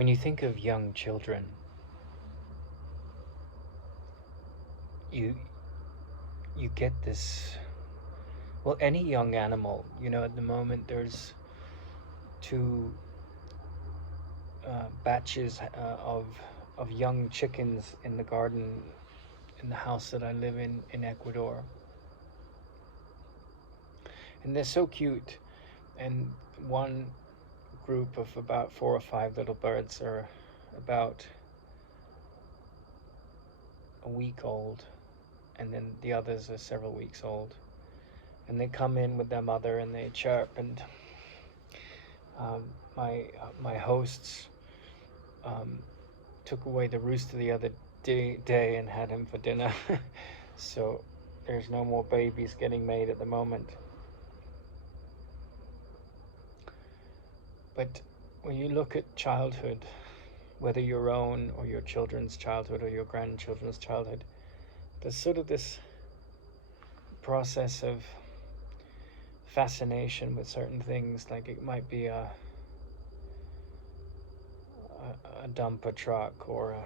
When you think of young children, you you get this, well, any young animal, at the moment there's two batches of young chickens in the garden in the house that I live in Ecuador. And they're so cute. And one group of about 4 or 5 little birds are about a week old, and then the others are several weeks old. And they come in with their mother and they chirp. And um, my hosts took away the rooster the other day and had him for dinner. So there's no more babies getting made at the moment. But when you look at childhood, whether your own or your children's childhood or your grandchildren's childhood, there's sort of this process of fascination with certain things. Like it might be a dumper truck or a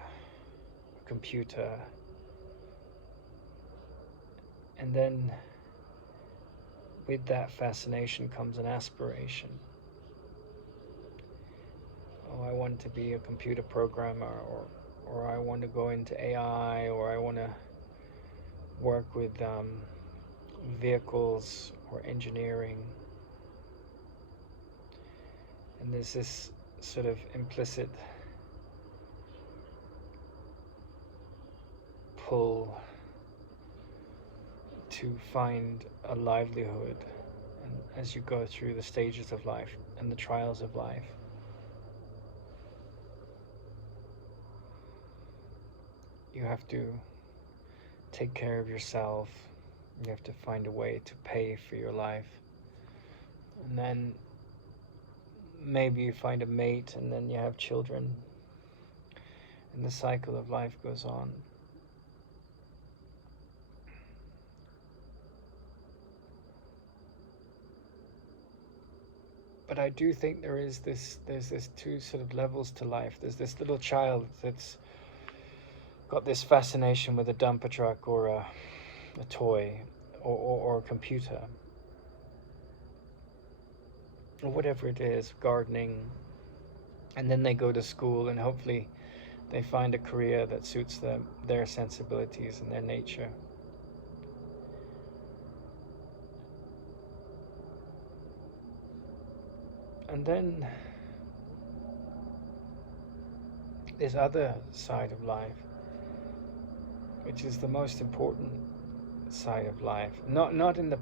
computer. And then with that fascination comes an aspiration. Oh, I want to be a computer programmer, or I want to go into AI, or I want to work with vehicles or engineering. And there's this sort of implicit pull to find a livelihood, and as you go through the stages of life and the trials of life. You have to take care of yourself. You have to find a way to pay for your life. And then maybe you find a mate, and then you have children. And the cycle of life goes on. But I do think there's this two sort of levels to life. There's this little child that's got this fascination with a dumper truck or a toy or a computer or whatever it is, gardening. And then they go to school, and hopefully they find a career that suits their sensibilities and their nature. And then this other side of life, which is the most important side of life, not in the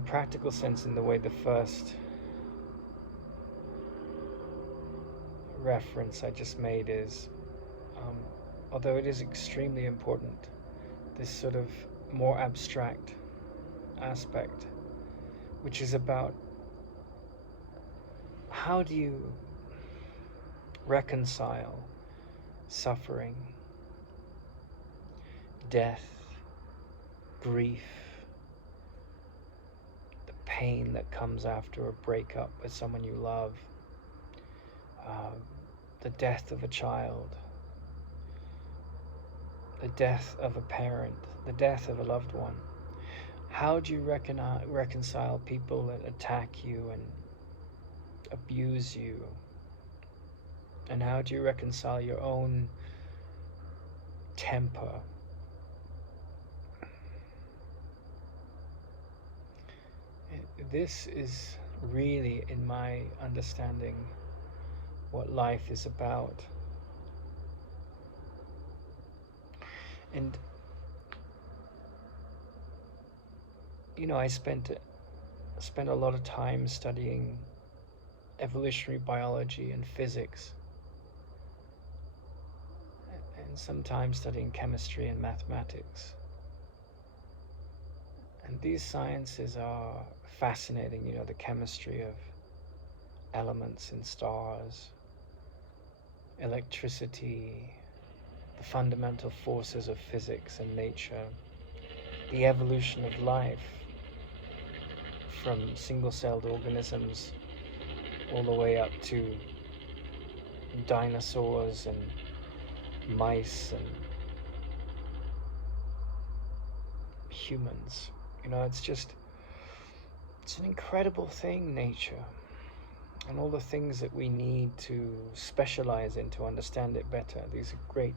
practical sense, in the way the first reference I just made is, although it is extremely important, this sort of more abstract aspect, which is about how do you reconcile suffering, death, grief, the pain that comes after a breakup with someone you love, the death of a child, the death of a parent, the death of a loved one. How do you reconcile people that attack you and abuse you? And how do you reconcile your own temper? This is really, in my understanding, what life is about. And I spent a lot of time studying evolutionary biology and physics, and sometimes studying chemistry and mathematics. And these sciences are fascinating, the chemistry of elements in stars, electricity, the fundamental forces of physics and nature, the evolution of life from single-celled organisms all the way up to dinosaurs and mice and humans. It's an incredible thing, nature, and all the things that we need to specialize in to understand it better. These are great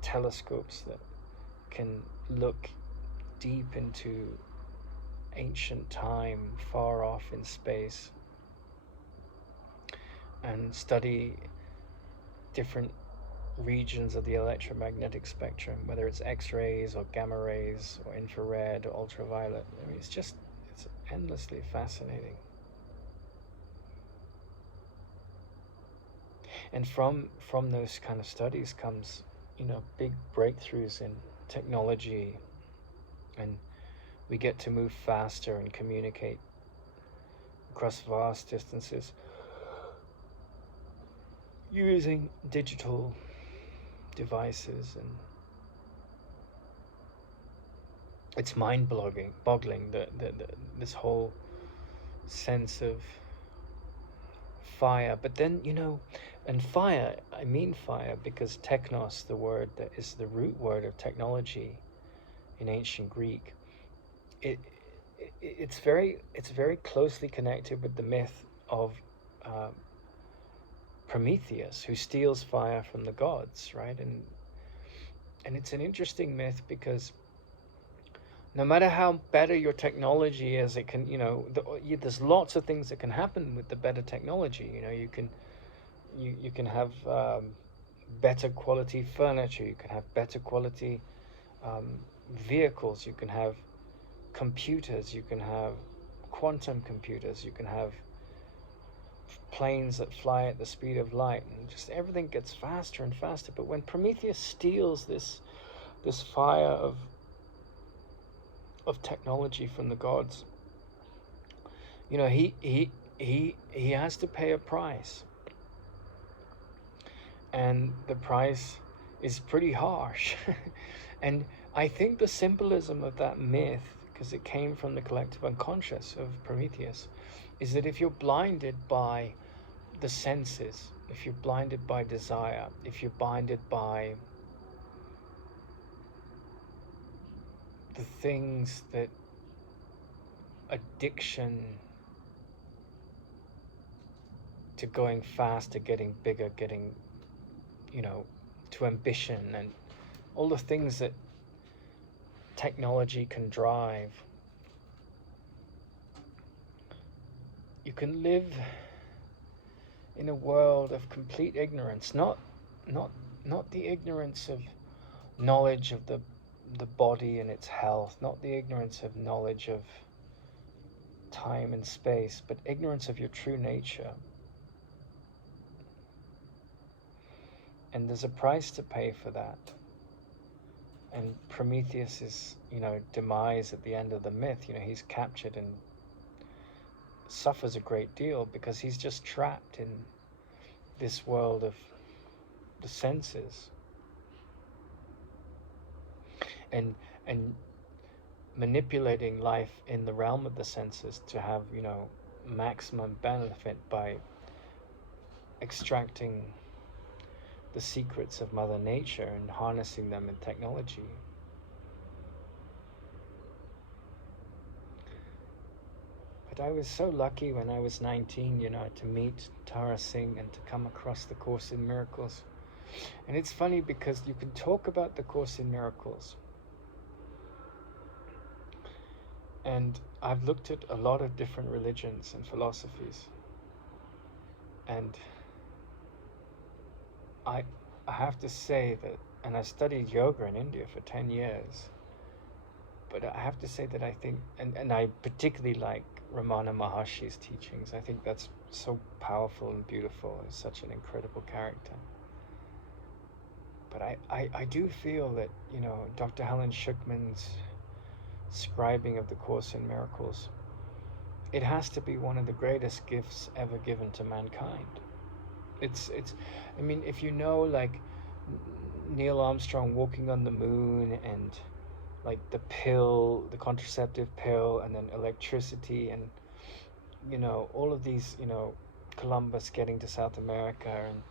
telescopes that can look deep into ancient time, far off in space, and study different regions of the electromagnetic spectrum, whether it's X-rays or gamma rays or infrared or ultraviolet. I mean, it's endlessly fascinating. And from those kind of studies comes, big breakthroughs in technology, and we get to move faster and communicate across vast distances using digital devices, and it's mind-boggling this whole sense of fire. But then, and fire, I mean fire because technos, the word that is the root word of technology in ancient Greek, it's very closely connected with the myth of Prometheus, who steals fire from the gods, right? And it's an interesting myth because no matter how better your technology is, it can, there's lots of things that can happen with the better technology. You can have better quality furniture, you can have better quality vehicles, you can have computers, you can have quantum computers, you can have planes that fly at the speed of light, and just everything gets faster and faster. But when Prometheus steals this fire of technology from the gods, he has to pay a price, and the price is pretty harsh. And I think the symbolism of that myth, because it came from the collective unconscious of Prometheus, is that if you're blinded by the senses, if you're blinded by desire, if you're blinded by the things that addiction to going faster, getting bigger, getting, to ambition, and all the things that technology can drive, you can live in a world of complete ignorance, not the ignorance of knowledge of the body and its health, not the ignorance of knowledge of time and space, but ignorance of your true nature. And there's a price to pay for that. And Prometheus's, demise at the end of the myth, he's captured and suffers a great deal because he's just trapped in this world of the senses, and manipulating life in the realm of the senses to have, maximum benefit by extracting the secrets of Mother Nature and harnessing them in technology. But I was so lucky when I was 19, to meet Tara Singh and to come across the Course in Miracles. And it's funny because you can talk about the Course in Miracles, and I've looked at a lot of different religions and philosophies, and I have to say that, and I studied yoga in India for 10 years, but I have to say that I think, and I particularly like Ramana Maharshi's teachings. I think that's so powerful and beautiful. He's such an incredible character. But I do feel that, Dr. Helen Schuckman's scribing of the Course in Miracles, it has to be one of the greatest gifts ever given to mankind. It's I mean, if like Neil Armstrong walking on the moon, and like the pill, the contraceptive pill, and then electricity, and all of these Columbus getting to South America, and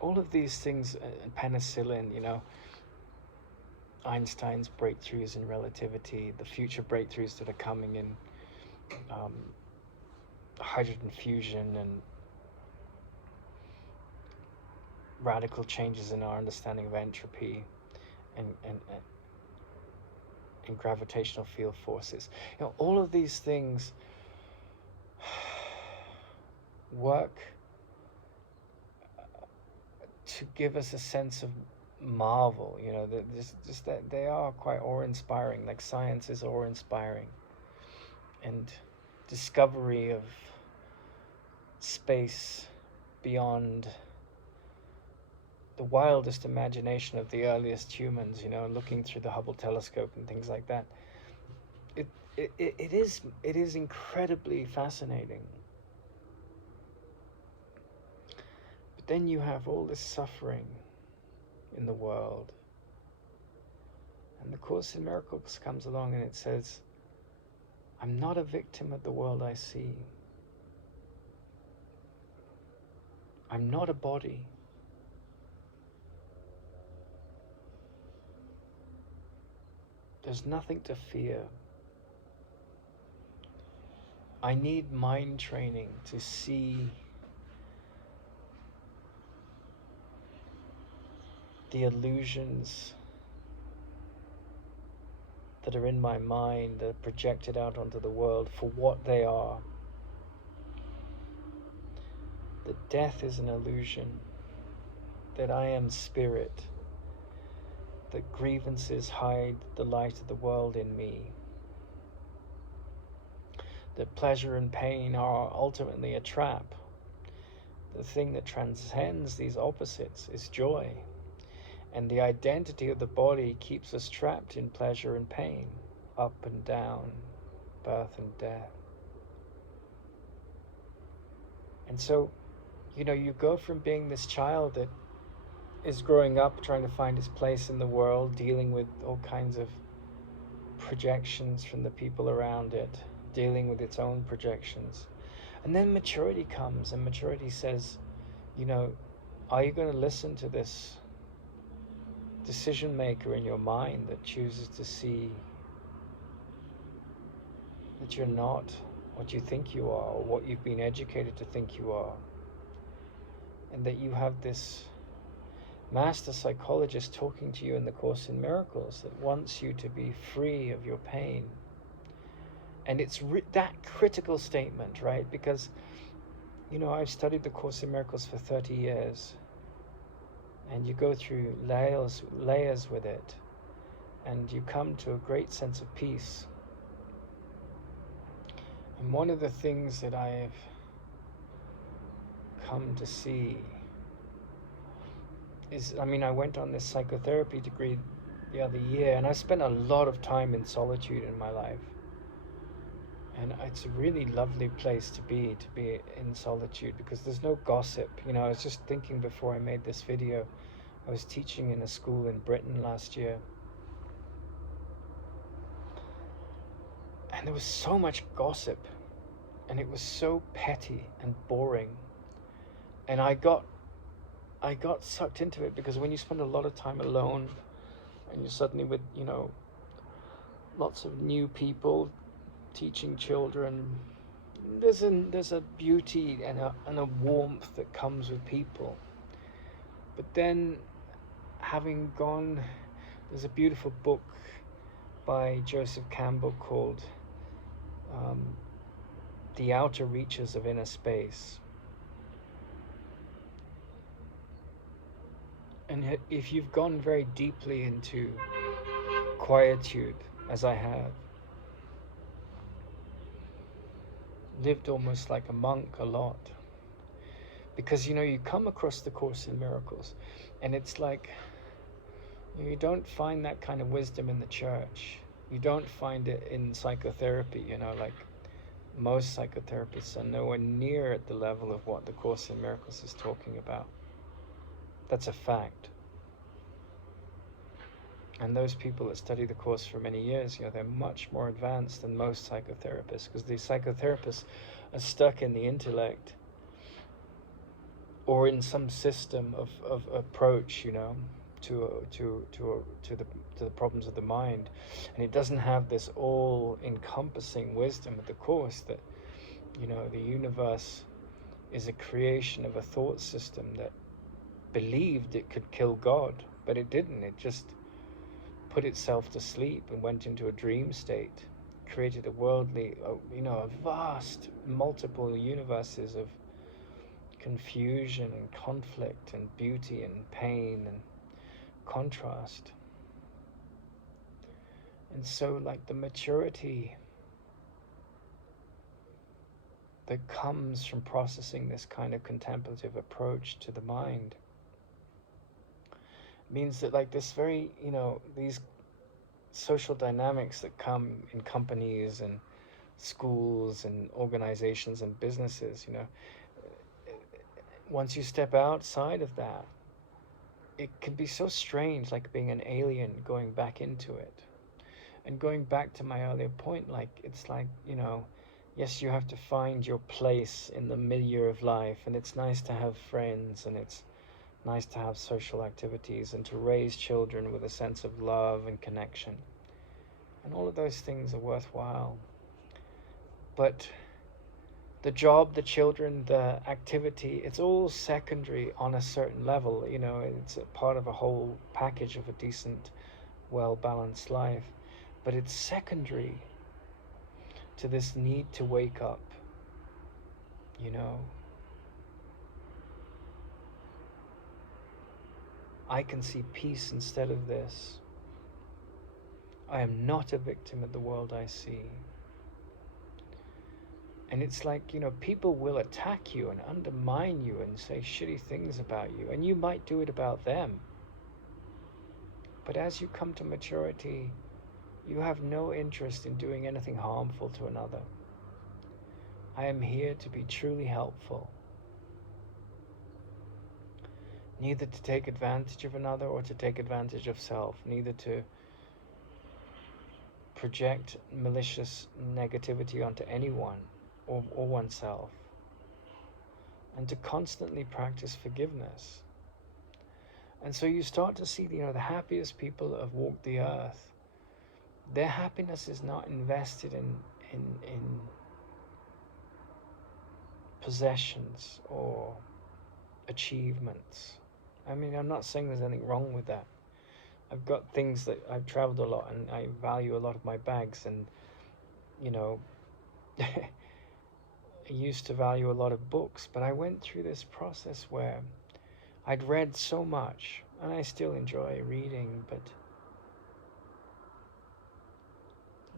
all of these things, penicillin, Einstein's breakthroughs in relativity, the future breakthroughs that are coming in um, hydrogen fusion, and radical changes in our understanding of entropy and gravitational field forces. All of these things work to give us a sense of marvel. Just that they are quite awe-inspiring. Like science is awe-inspiring, and discovery of space beyond the wildest imagination of the earliest humans, looking through the Hubble telescope and things like that. It is incredibly fascinating. But then you have all this suffering in the world, and the Course in Miracles comes along and it says, I'm not a victim of the world I see. I'm not a body. There's nothing to fear. I need mind training to see the illusions that are in my mind, that are projected out onto the world, for what they are. That death is an illusion, that I am spirit, that grievances hide the light of the world in me, that pleasure and pain are ultimately a trap. The thing that transcends these opposites is joy, and the identity of the body keeps us trapped in pleasure and pain, up and down, birth and death. And so, you go from being this child that is growing up trying to find his place in the world, dealing with all kinds of projections from the people around it, dealing with its own projections. And then maturity comes, and maturity says, are you going to listen to this decision maker in your mind that chooses to see that you're not what you think you are, or what you've been educated to think you are, and that you have this master psychologist talking to you in the Course in Miracles that wants you to be free of your pain. And it's that critical statement, right? Because, I've studied the Course in Miracles for 30 years, and you go through layers with it, and you come to a great sense of peace. And one of the things that I've come to see is, I went on this psychotherapy degree the other year, and I spent a lot of time in solitude in my life. And it's a really lovely place to be in solitude, because there's no gossip. I was just thinking before I made this video, I was teaching in a school in Britain last year, and there was so much gossip, and it was so petty and boring. And I got sucked into it, because when you spend a lot of time alone and you're suddenly with, lots of new people teaching children, there's a beauty and a warmth that comes with people. But then, having gone, there's a beautiful book by Joseph Campbell called The Outer Reaches of Inner Space. And if you've gone very deeply into quietude, as I have, lived almost like a monk a lot, because you come across the Course in Miracles, and it's like, you don't find that kind of wisdom in the church. You don't find it in psychotherapy. Like most psychotherapists are nowhere near at the level of what the Course in Miracles is talking about. That's a fact. And those people that study the Course for many years, they're much more advanced than most psychotherapists, because the psychotherapists are stuck in the intellect or in some system of approach, to the problems of the mind, and it doesn't have this all-encompassing wisdom of the Course that the universe is a creation of a thought system that believed it could kill God, but it didn't. It just put itself to sleep and went into a dream state, created a worldly, a vast multiple universes of confusion and conflict and beauty and pain and contrast. And so, like, the maturity that comes from processing this kind of contemplative approach to the mind means that, like, this very, these social dynamics that come in companies and schools and organizations and businesses, once you step outside of that, it can be so strange, like being an alien going back into it. And going back to my earlier point, like, it's like, yes, you have to find your place in the milieu of life, and it's nice to have friends, and it's nice to have social activities, and to raise children with a sense of love and connection. And all of those things are worthwhile. But the job, the children, the activity, it's all secondary on a certain level. It's a part of a whole package of a decent, well-balanced life. But it's secondary to this need to wake up, I can see peace instead of this. I am not a victim of the world I see. And it's like, people will attack you and undermine you and say shitty things about you, and you might do it about them. But as you come to maturity, you have no interest in doing anything harmful to another. I am here to be truly helpful. Neither to take advantage of another or to take advantage of self, neither to project malicious negativity onto anyone or oneself, and to constantly practice forgiveness. And so you start to see, the happiest people that have walked the earth, their happiness is not invested in possessions or achievements. I mean, I'm not saying there's anything wrong with that. I've got things that I've traveled a lot, and I value a lot of my bags, and I used to value a lot of books, but I went through this process where I'd read so much, and I still enjoy reading, but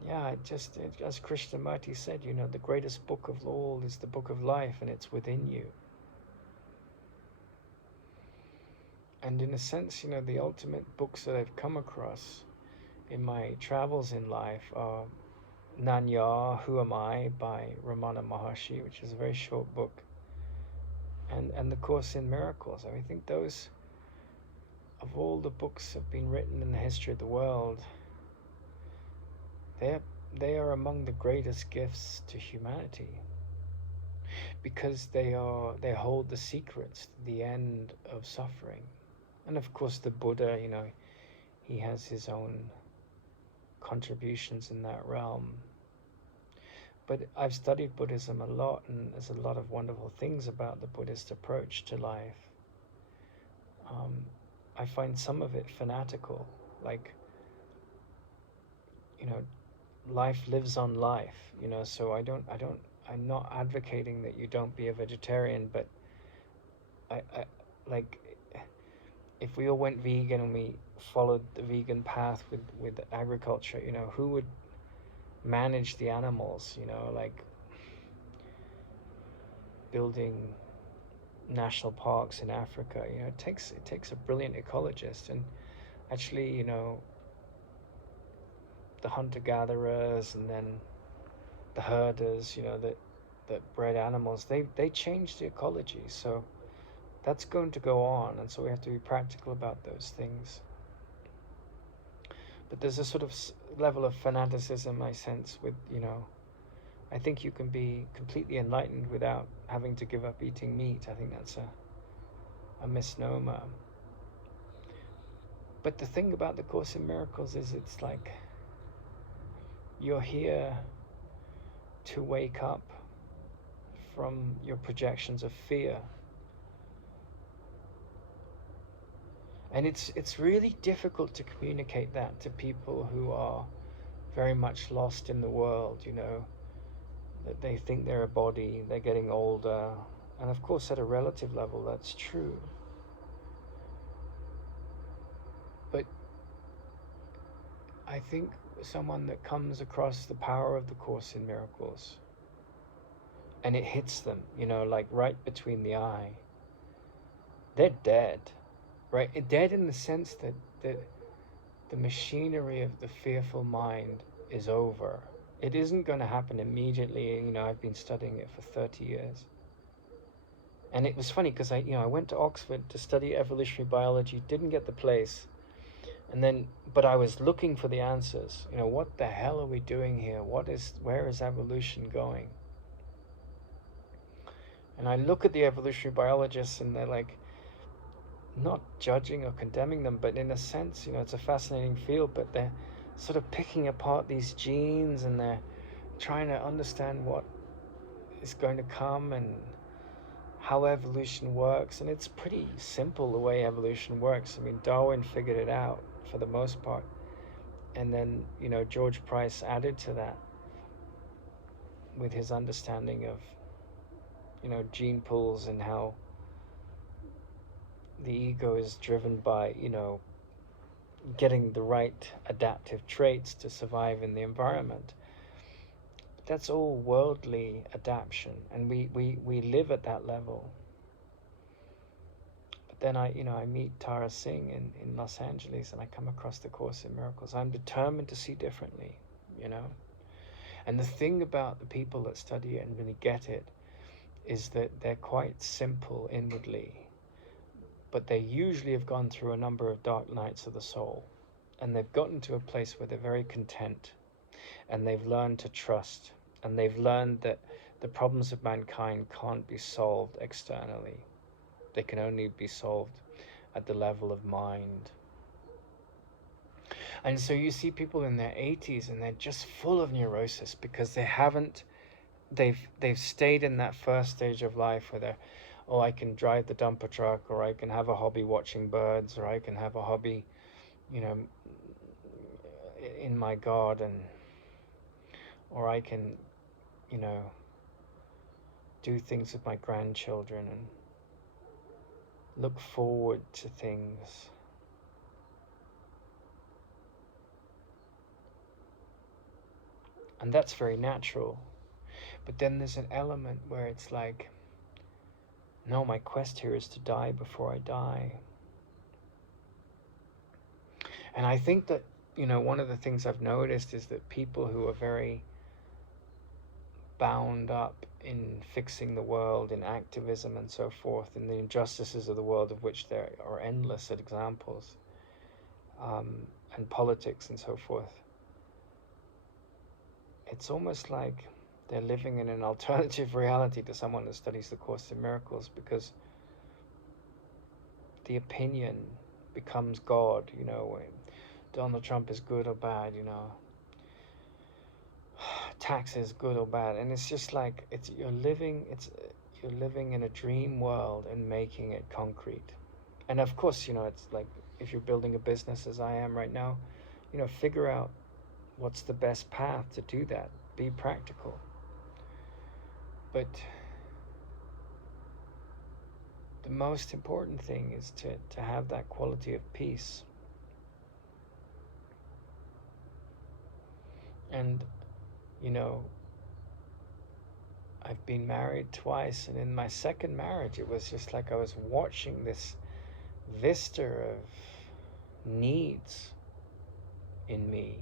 yeah, as Krishnamurti said, the greatest book of all is the book of life, and it's within you. And in a sense, the ultimate books that I've come across in my travels in life are Nanya, Who Am I, by Ramana Maharshi, which is a very short book, and The Course in Miracles. I think those, of all the books that have been written in the history of the world, they are among the greatest gifts to humanity, because they hold the secrets to the end of suffering. And of course the Buddha, he has his own contributions in that realm. But I've studied Buddhism a lot, and there's a lot of wonderful things about the Buddhist approach to life. I find some of it fanatical, like, life lives on life, so I'm not advocating that you don't be a vegetarian, but I like, if we all went vegan and we followed the vegan path with agriculture, who would manage the animals, like building national parks in Africa, it takes a brilliant ecologist. And actually, the hunter-gatherers and then the herders, that bred animals, they changed the ecology. So that's going to go on, and so we have to be practical about those things. But there's a sort of level of fanaticism I sense with, I think you can be completely enlightened without having to give up eating meat. I think that's a misnomer. But the thing about the Course in Miracles is it's like you're here to wake up from your projections of fear. And it's really difficult to communicate that to people who are very much lost in the world, that they think they're a body, they're getting older. And of course, at a relative level, that's true. But I think someone that comes across the power of the Course in Miracles and it hits them, like right between the eye, they're dead, right? Dead in the sense that the machinery of the fearful mind is over. It isn't going to happen immediately. I've been studying it for 30 years. And it was funny because I went to Oxford to study evolutionary biology, didn't get the place. But I was looking for the answers. What the hell are we doing here? Where is evolution going? And I look at the evolutionary biologists and they're like, not judging or condemning them, but in a sense, it's a fascinating field, but they're sort of picking apart these genes and they're trying to understand what is going to come and how evolution works. And it's pretty simple the way evolution works. I mean, Darwin figured it out for the most part. And then, George Price added to that with his understanding of, gene pools and how the ego is driven by, getting the right adaptive traits to survive in the environment. But that's all worldly adaptation, and we live at that level. But then I meet Tara Singh in Los Angeles, and I come across the Course in Miracles. I'm determined to see differently, And the thing about the people that study it and really get it is that they're quite simple inwardly, but they usually have gone through a number of dark nights of the soul, and they've gotten to a place where they're very content, and they've learned to trust, and they've learned that the problems of mankind can't be solved externally. They can only be solved at the level of mind. And so you see people in their 80s and they're just full of neurosis because they've stayed in that first stage of life where they're, I can drive the dumper truck, or I can have a hobby watching birds, or I can have a hobby, in my garden, or I can, do things with my grandchildren and look forward to things. And that's very natural. But then there's an element where it's like, no, my quest here is to die before I die. And I think that, one of the things I've noticed is that people who are very bound up in fixing the world, in activism and so forth, in the injustices of the world, of which there are endless examples, and politics and so forth, it's almost like they're living in an alternative reality to someone that studies the Course in Miracles, because the opinion becomes God, when Donald Trump is good or bad, taxes good or bad, and it's just like you're living in a dream world and making it concrete. And of course, it's like if you're building a business as I am right now, figure out what's the best path to do that. Be practical. But the most important thing is to have that quality of peace. And, I've been married twice, and in my second marriage, it was just like I was watching this vista of needs in me.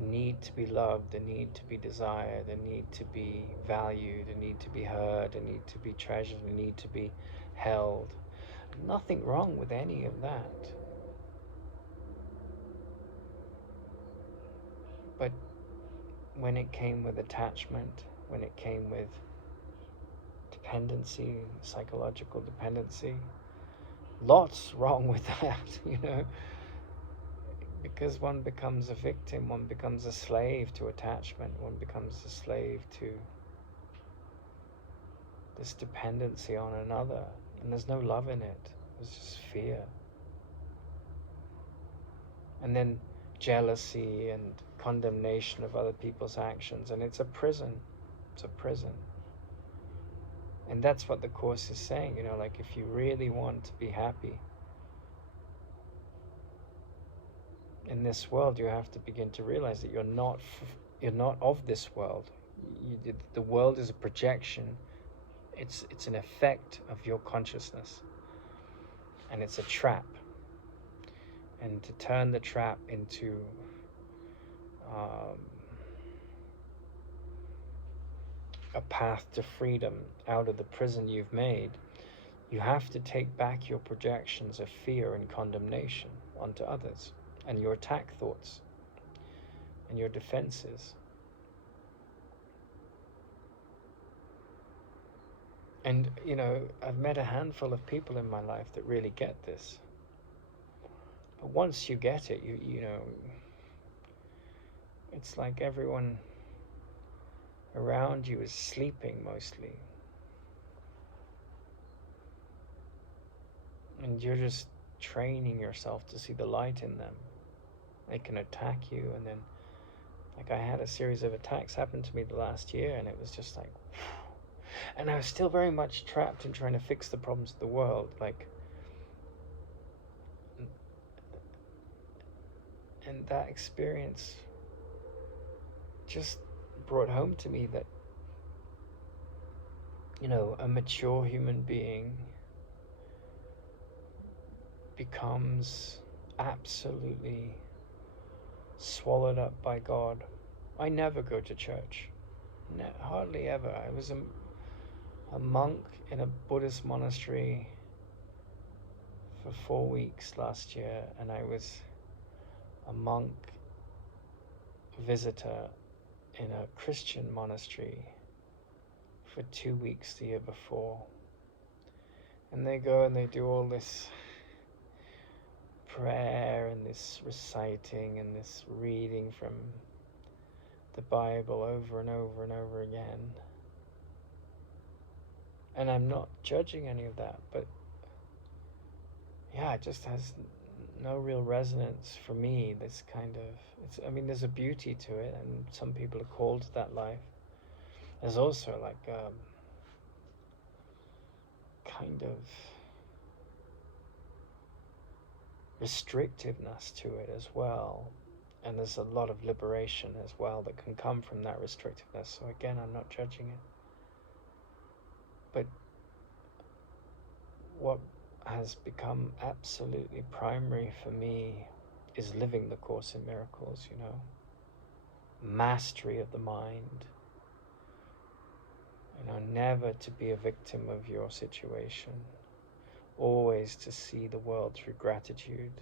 Need to be loved, a need to be desired, a need to be valued, a need to be heard, a need to be treasured, a need to be held. Nothing wrong with any of that. when it came with attachment, when it came with dependency, psychological dependency. Lots wrong with that, because one becomes a victim, one becomes a slave to attachment, one becomes a slave to this dependency on another, and there's no love in it, there's just fear. And then jealousy and condemnation of other people's actions, and it's a prison. And that's what the Course is saying, like if you really want to be happy in this world, you have to begin to realize that you're not of this world. The world is a projection. It's an effect of your consciousness, and it's a trap. And to turn the trap into a path to freedom out of the prison you've made, you have to take back your projections of fear and condemnation onto others, and your attack thoughts and your defenses. And I've met a handful of people in my life that really get this. But once you get it, it's like everyone around you is sleeping mostly. And you're just training yourself to see the light in them. They can attack you, and then, like, I had a series of attacks happen to me the last year, and it was just like, and I was still very much trapped in trying to fix the problems of the world, and that experience just brought home to me that, a mature human being becomes absolutely swallowed up by God. I never go to church. Hardly ever. I was a monk in a Buddhist monastery for 4 weeks last year, and I was a monk visitor in a Christian monastery for 2 weeks the year before. And they go and they do all this prayer and this reciting and this reading from the Bible over and over and over again. And I'm not judging any of that, but it just has no real resonance for me. This kind of, there's a beauty to it, and some people are called to that life. There's also kind of restrictiveness to it as well, and there's a lot of liberation as well that can come from that restrictiveness. So again, I'm not judging it, but what has become absolutely primary for me is living the Course in Miracles, mastery of the mind, never to be a victim of your situation, always to see the world through gratitude.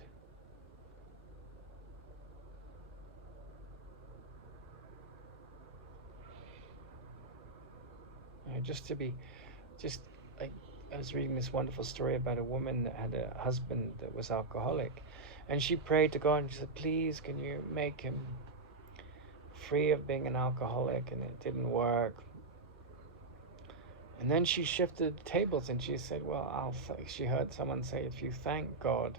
I was reading this wonderful story about a woman that had a husband that was alcoholic, and she prayed to God and she said, please, can you make him free of being an alcoholic? And it didn't work. And then she shifted the tables and she said, well, she heard someone say, if you thank God,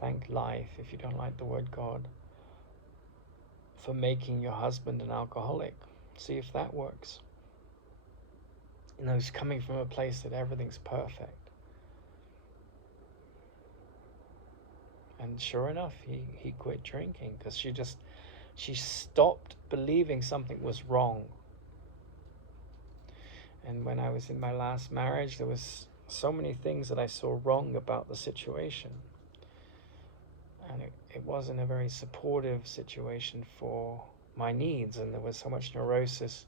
thank life, if you don't like the word God, for making your husband an alcoholic. See if that works. He's coming from a place that everything's perfect. And sure enough, he quit drinking because she stopped believing something was wrong. And when I was in my last marriage, there was so many things that I saw wrong about the situation. And it wasn't a very supportive situation for my needs, and there was so much neurosis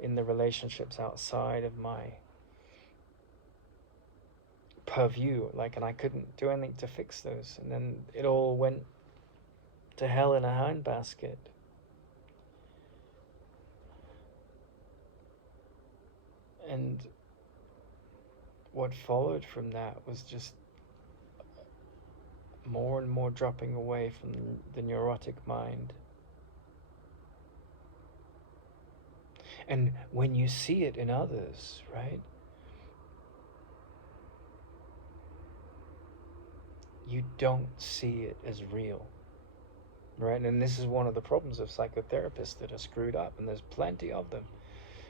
in the relationships outside of my purview, and I couldn't do anything to fix those. And then it all went to hell in a handbasket. And what followed from that was just more and more dropping away from the neurotic mind. And when you see it in others, right, you don't see it as real, right? And this is one of the problems of psychotherapists that are screwed up, and there's plenty of them,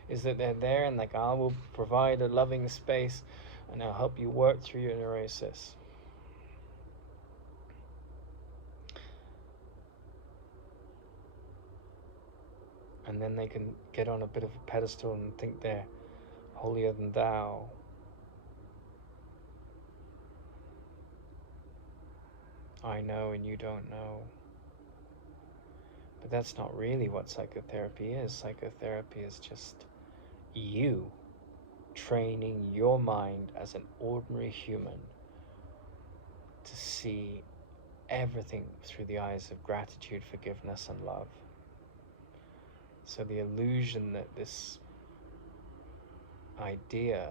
is that they're there and like, I will provide a loving space and I'll help you work through your neurosis. And then they can get on a bit of a pedestal and think they're holier than thou. I know and you don't know. But that's not really what psychotherapy is. Psychotherapy is just you training your mind as an ordinary human to see everything through the eyes of gratitude, forgiveness, and love. So the illusion that this idea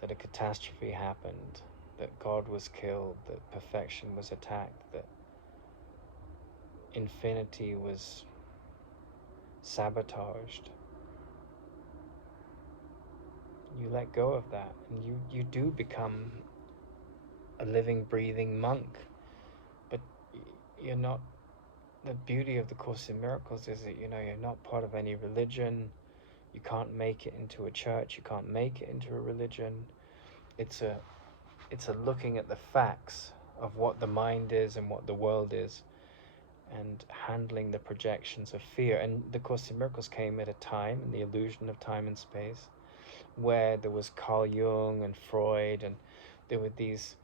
that a catastrophe happened, that God was killed, that perfection was attacked, that infinity was sabotaged, you let go of that, and you do become a living, breathing monk. But you're not. The beauty of the Course in Miracles is that, you're not part of any religion. You can't make it into a church. You can't make it into a religion. It's a looking at the facts of what the mind is and what the world is, and handling the projections of fear. And the Course in Miracles came at a time, in the illusion of time and space, where there was Carl Jung and Freud, and there were these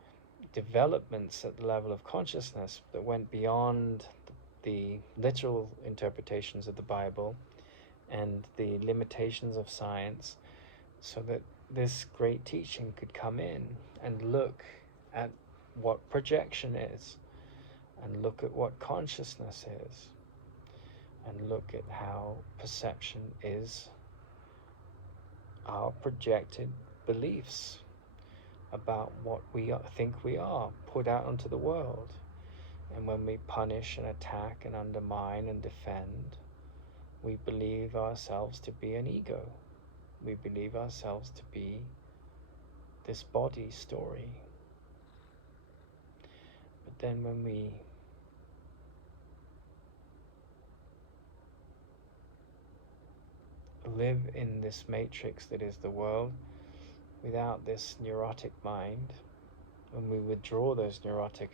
developments at the level of consciousness that went beyond the literal interpretations of the Bible and the limitations of science, so that this great teaching could come in and look at what projection is, and look at what consciousness is, and look at how perception is our projected beliefs about what we think we are, put out into the world. And when we punish and attack and undermine and defend, we believe ourselves to be an ego. We believe ourselves to be this body story. But then when we live in this matrix that is the world, without this neurotic mind, when we withdraw those neurotic,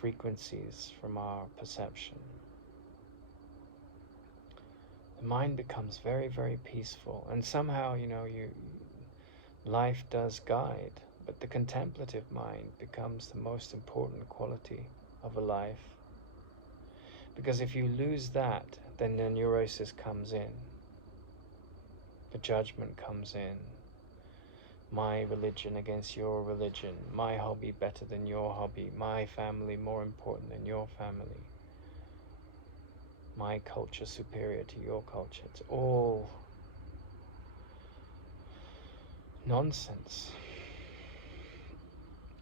frequencies from our perception, the mind becomes very, very peaceful. And somehow, life does guide, but the contemplative mind becomes the most important quality of a life. Because if you lose that, then the neurosis comes in, the judgment comes in. My religion against your religion, my hobby better than your hobby, my family more important than your family, my culture superior to your culture. It's all nonsense.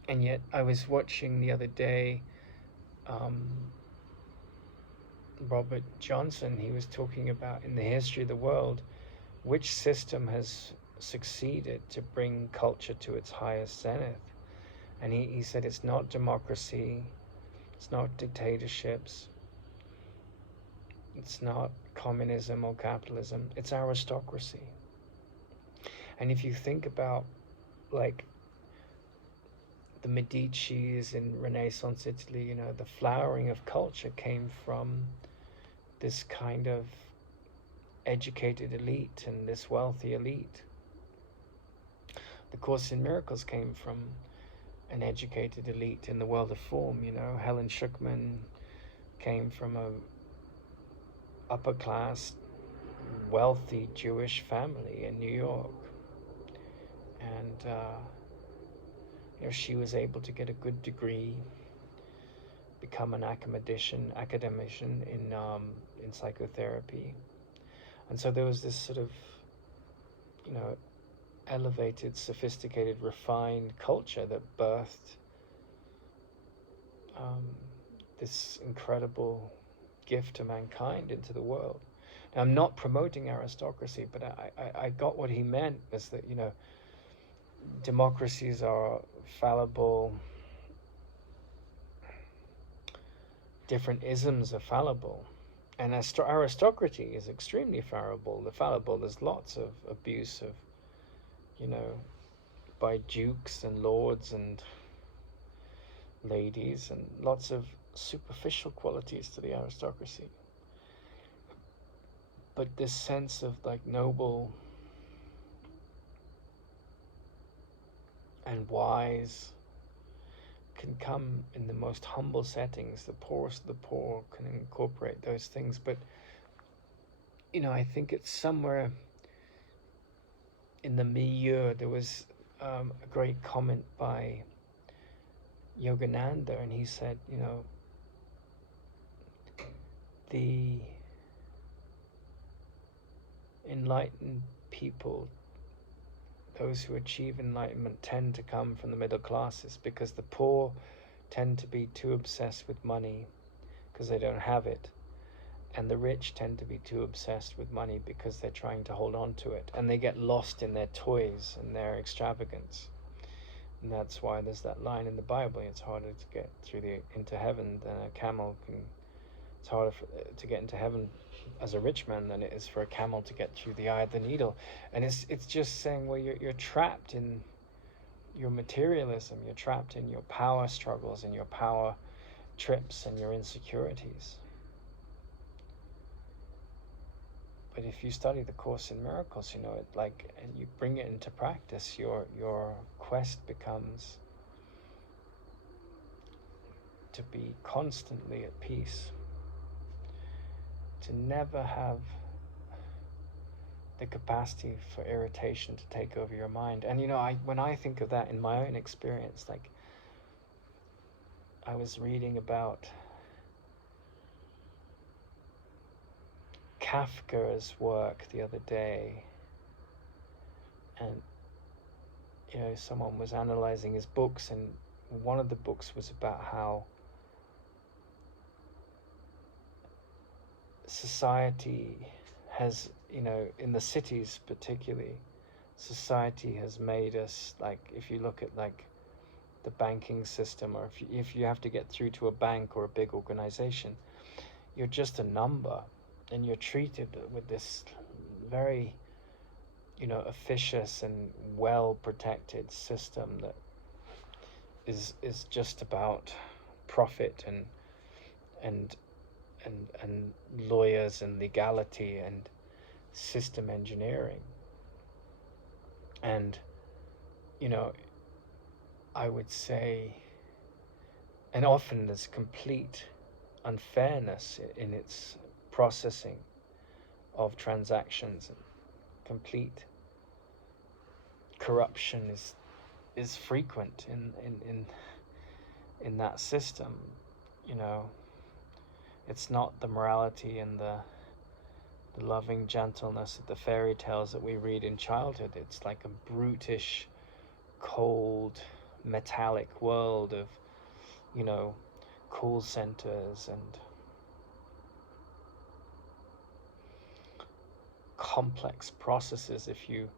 And yet I was watching the other day Robert Johnson. He was talking about, in the history of the world, which system has succeeded to bring culture to its highest zenith. And he said it's not democracy, it's not dictatorships, it's not communism or capitalism, it's aristocracy. And if you think about, like, the Medicis in Renaissance Italy, the flowering of culture came from this kind of educated elite and this wealthy elite. The Course in Miracles came from an educated elite in the world of form. Helen Schucman came from a upper class, wealthy Jewish family in New York, and she was able to get a good degree, become an academician in psychotherapy, And so there was this sort of, you know, elevated, sophisticated, refined culture that birthed this incredible gift to mankind into the world. Now, I'm not promoting aristocracy, but I got what he meant was that, you know, democracies are fallible, different isms are fallible, and aristocracy is extremely fallible. There's lots of abuse of, you know, by dukes and lords and ladies, and lots of superficial qualities to the aristocracy. But this sense of like noble and wise can come in the most humble settings. The poorest of the poor can incorporate those things. But, you know, I think it's somewhere in the milieu. There was a great comment by Yogananda, and he said, you know, the enlightened people, those who achieve enlightenment, tend to come from the middle classes, because the poor tend to be too obsessed with money because they don't have it, and the rich tend to be too obsessed with money because they're trying to hold on to it, and they get lost in their toys and their extravagance. And that's why there's that line in the Bible, it's harder to get into heaven than a camel can. It's harder to get into heaven as a rich man than it is for a camel to get through the eye of the needle. And it's just saying, well, you're trapped in your materialism, you're trapped in your power struggles and your power trips and your insecurities. But if you study the Course in Miracles, you know, it like, and you bring it into practice, your quest becomes to be constantly at peace, to never have the capacity for irritation to take over your mind. And, you know, when I think of that in my own experience, like, I was reading about Kafka's work the other day, and, you know, someone was analyzing his books, and one of the books was about how society has, you know, in the cities particularly, society has made us, like, if you look at like the banking system, or if you have to get through to a bank or a big organization, you're just a number, and you're treated with this very, you know, officious and well protected system that is just about profit and lawyers and legality and system engineering. And, you know, I would say, and often there's complete unfairness in its processing of transactions, and complete corruption is frequent in that system. You know, it's not the morality and the loving gentleness of the fairy tales that we read in childhood. It's like a brutish, cold, metallic world of, you know, call centers and complex processes. If you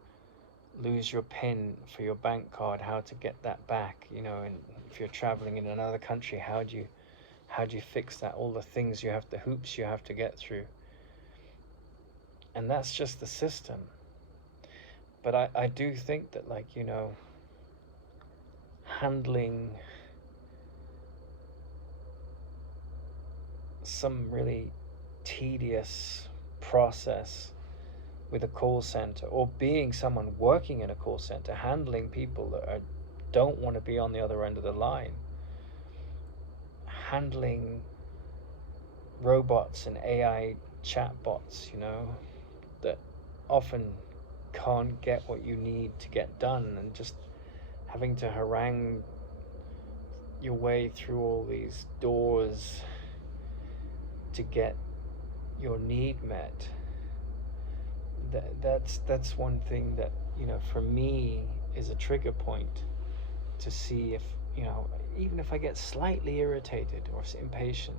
lose your PIN for your bank card, how to get that back, you know, and if you're traveling in another country, how do you fix that? All the things the hoops you have to get through. And that's just the system. But I do think that, like, you know, handling some really tedious process with a call center, or being someone working in a call center, handling people that don't want to be on the other end of the line, handling robots and AI chatbots, you know, that often can't get what you need to get done, and just having to harangue your way through all these doors to get your need met. that's one thing that, for me, is a trigger point to see if, even if I get slightly irritated or impatient,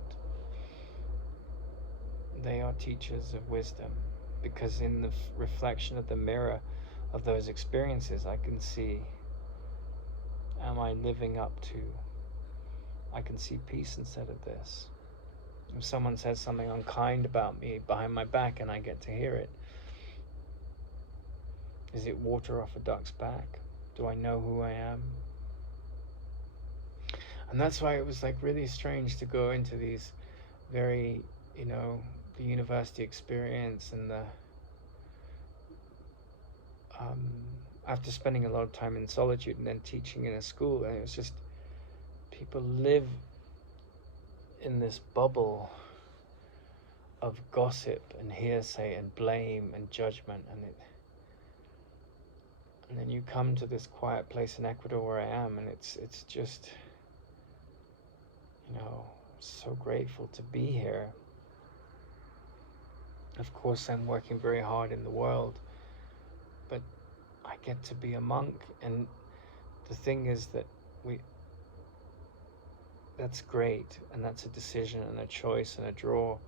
they are teachers of wisdom, because in the reflection of the mirror of those experiences, I can see, am I living up to, I can see peace instead of this. If someone says something unkind about me behind my back and I get to hear it, is it water off a duck's back? Do I know who I am? And that's why it was like really strange to go into these very, the university experience and the after spending a lot of time in solitude and then teaching in a school, and it was just, people live in this bubble of gossip and hearsay and blame and judgment, and then you come to this quiet place in Ecuador where I am, and it's just, so grateful to be here. Of course, I'm working very hard in the world, but I get to be a monk, and the thing is that that's great, and that's a decision and a choice and a draw,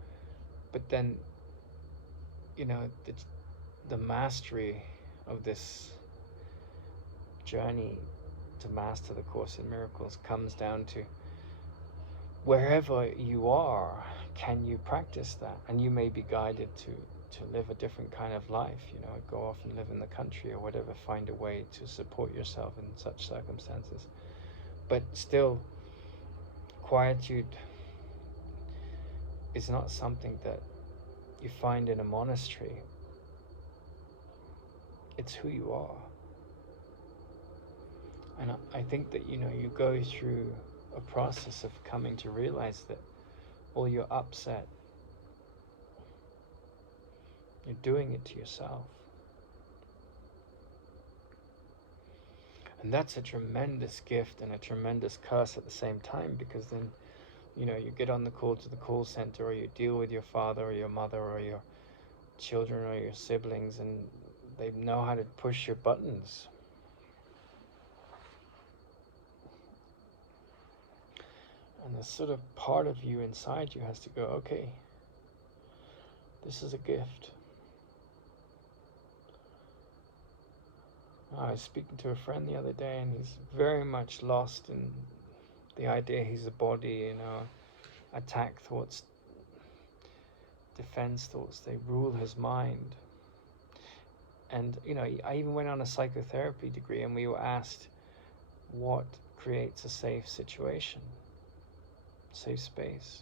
but then, the mastery of this journey to master the Course in Miracles comes down to, wherever you are, can you practice that? And you may be guided to live a different kind of life, go off and live in the country or whatever, find a way to support yourself in such circumstances. But still, quietude is not something that you find in a monastery. It's who you are. And I think that, you go through a process of coming to realize that all your upset, you're doing it to yourself. And that's a tremendous gift and a tremendous curse at the same time, because then, you get on the call to the call center, or you deal with your father or your mother or your children or your siblings, and they know how to push your buttons. And this sort of part of you inside you has to go, okay, this is a gift. I was speaking to a friend the other day, and he's very much lost in the idea he's a body, attack thoughts, defense thoughts, they rule his mind. And, I even went on a psychotherapy degree, and we were asked what creates a safe situation, safe space.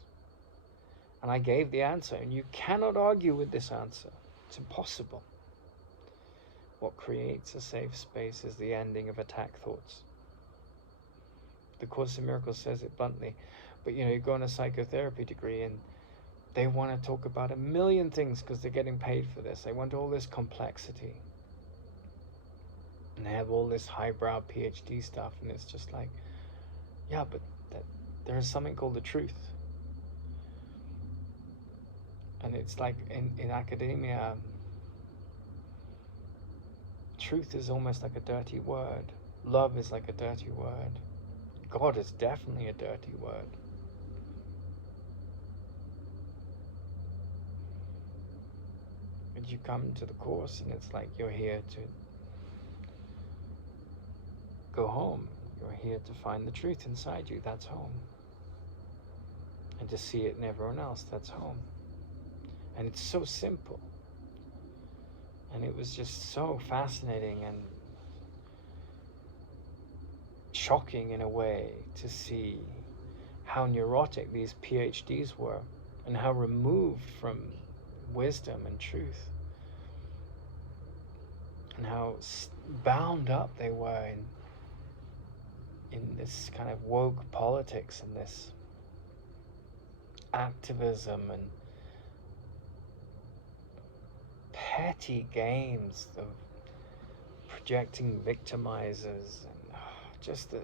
And I gave the answer, and you cannot argue with this answer. It's impossible. What creates a safe space is the ending of attack thoughts. The Course in Miracles says it bluntly, but you go on a psychotherapy degree and they want to talk about a million things because they're getting paid for this. They want all this complexity. And they have all this highbrow PhD stuff, and it's just like, yeah, but there is something called the truth. And it's like in academia, truth is almost like a dirty word. Love is like a dirty word. God is definitely a dirty word. And you come to the Course, and it's like you're here to go home. You're here to find the truth inside you. That's home. And to see it in everyone else, that's home. And it's so simple. And it was just so fascinating and shocking in a way to see how neurotic these PhDs were, and how removed from wisdom and truth, and how bound up they were in this kind of woke politics and this activism and petty games of projecting victimizers, and just the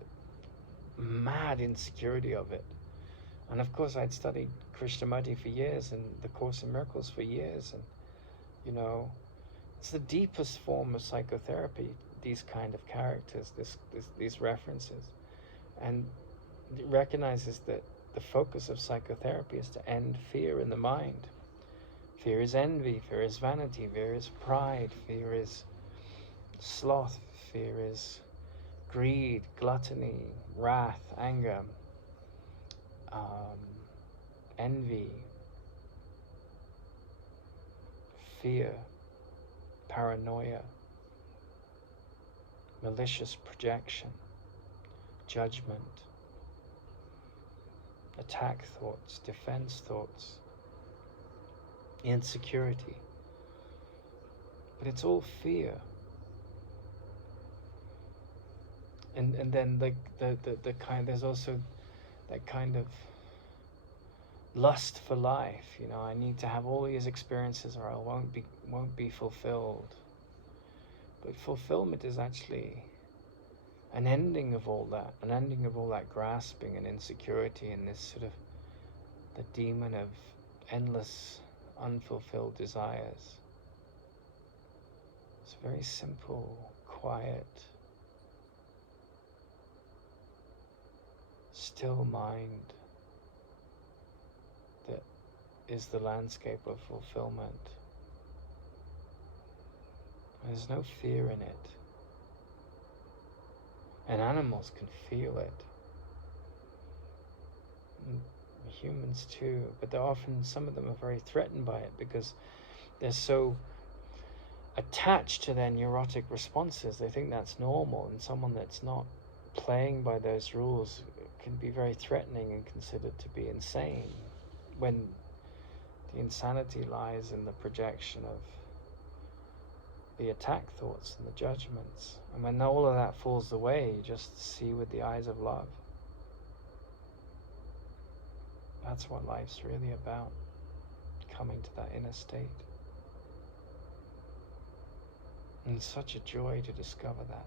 mad insecurity of it. And of course, I'd studied Krishnamurti for years and the Course in Miracles for years, and It's the deepest form of psychotherapy, these kind of characters, these references. And it recognizes that the focus of psychotherapy is to end fear in the mind. Fear is envy, fear is vanity, fear is pride, fear is sloth, fear is greed, gluttony, wrath, anger, envy, fear, paranoia, malicious projection, judgment, attack thoughts, defense thoughts, insecurity. But it's all fear. And then the kind, there's also that kind of lust for life. You know, I need to have all these experiences or I won't be fulfilled. But fulfillment is actually an ending of all that, grasping and insecurity and this sort of the demon of endless unfulfilled desires. It's a very simple, quiet, still mind that is the landscape of fulfillment. There's no fear in it. And animals can feel it. And humans too, but they're often, some of them are very threatened by it because they're so attached to their neurotic responses. They think that's normal, and someone that's not playing by those rules can be very threatening and considered to be insane, when the insanity lies in the projection of the attack thoughts and the judgments. And when all of that falls away, you just see with the eyes of love. That's what life's really about, coming to that inner state. And it's such a joy to discover that.